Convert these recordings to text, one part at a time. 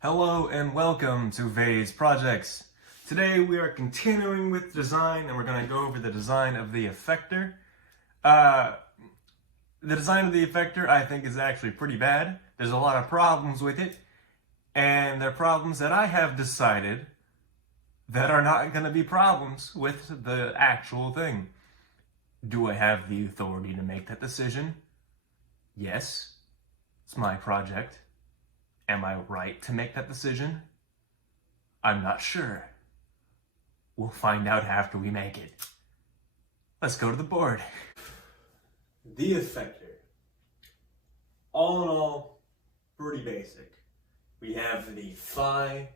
Hello and welcome to Vase Projects. Today we are continuing with design and we're going to go over the design of the Effector. The design of the Effector I think is actually pretty bad. There's a lot of problems with it, and they're problems that I have decided that are not going to be problems with the actual thing. Do I have the authority to make that decision? Yes, it's my project. Am I right to make that decision? I'm not sure. We'll find out after we make it. Let's go to the board. The Effector. All in all, pretty basic. We have the phi,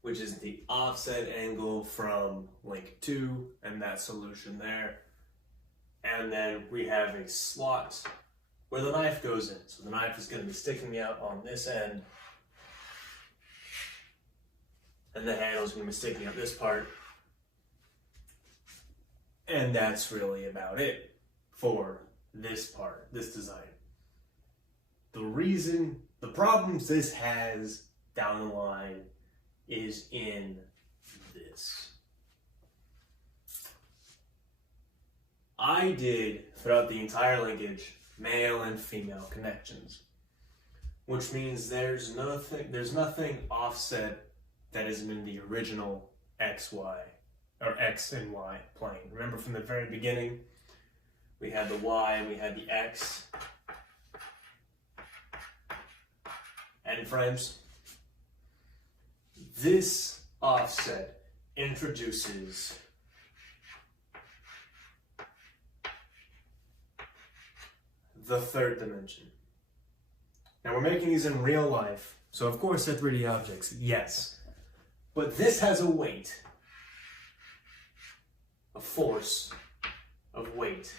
which is the offset angle from link 2 and that solution there. And then we have a slot where the knife goes in. So the knife is going to be sticking out on this end, and the handle is going to be sticking out this part. And that's really about it for this part, this design. The problems this has down the line is in this. I did, throughout the entire linkage, male and female connections, which means there's nothing offset that isn't in the original XY or X and Y plane. Remember from the very beginning, we had the Y and we had the X end frames. This offset introduces the third dimension. Now we're making these in real life, so of course they're 3D objects, yes. But this has a weight, a force of weight,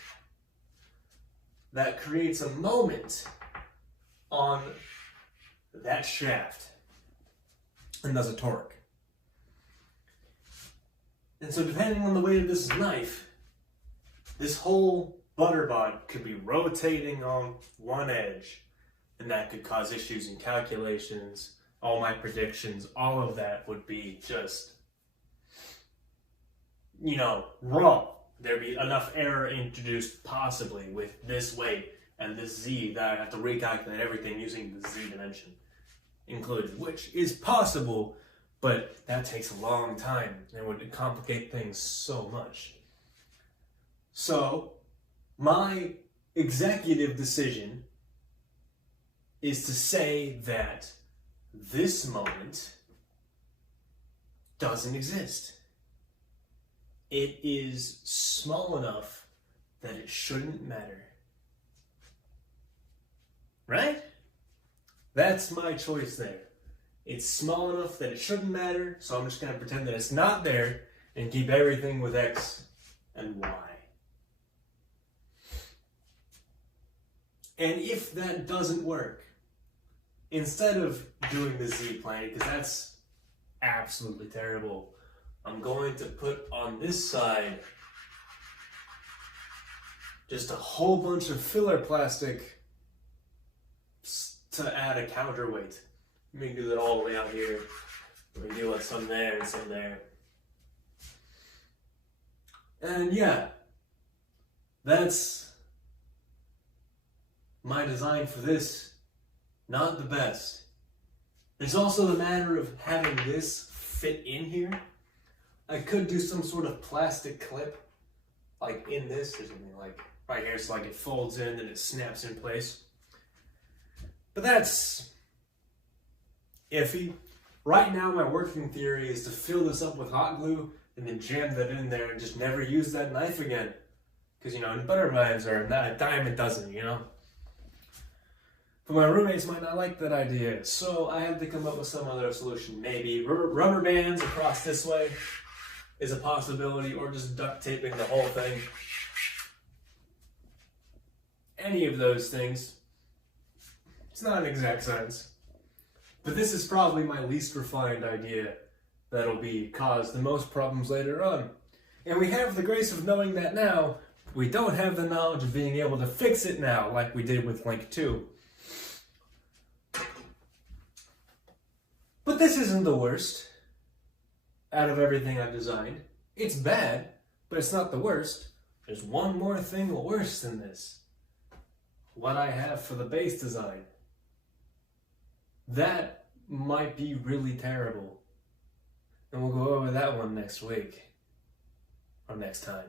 that creates a moment on that shaft, and thus a torque. And so depending on the weight of this knife, this whole ButterBot could be rotating on one edge, and that could cause issues in calculations. All my predictions, all of that would be just, wrong. There'd be enough error introduced possibly with this weight and this Z that I'd have to recalculate everything using the Z dimension included, which is possible, but that takes a long time and would complicate things so much. So, my executive decision is to say that this moment doesn't exist. It is small enough that it shouldn't matter. Right? That's my choice there. It's small enough that it shouldn't matter, so I'm just going to pretend that it's not there and keep everything with X and Y. And if that doesn't work, instead of doing the Z plane, because that's absolutely terrible, I'm going to put on this side just a whole bunch of filler plastic to add a counterweight. We can do that all the way out here. We can do like some there and some there. And yeah, that's my design for this. Not the best. There's also the matter of having this fit in here. I could do some sort of plastic clip, like in this, or something like right here, so like it folds in and it snaps in place. But that's iffy. Right now, my working theory is to fill this up with hot glue and then jam that in there and just never use that knife again. Because, butter knives are a dime a dozen, But my roommates might not like that idea, so I had to come up with some other solution. Maybe rubber bands across this way is a possibility, or just duct taping the whole thing. Any of those things. It's not an exact science. But this is probably my least refined idea that'll cause the most problems later on. And we have the grace of knowing that now. We don't have the knowledge of being able to fix it now, like we did with Link 2. But this isn't the worst out of everything I've designed. It's bad, but it's not the worst. There's one more thing worse than this. What I have for the base design. That might be really terrible. And we'll go over that one next week. Or next time.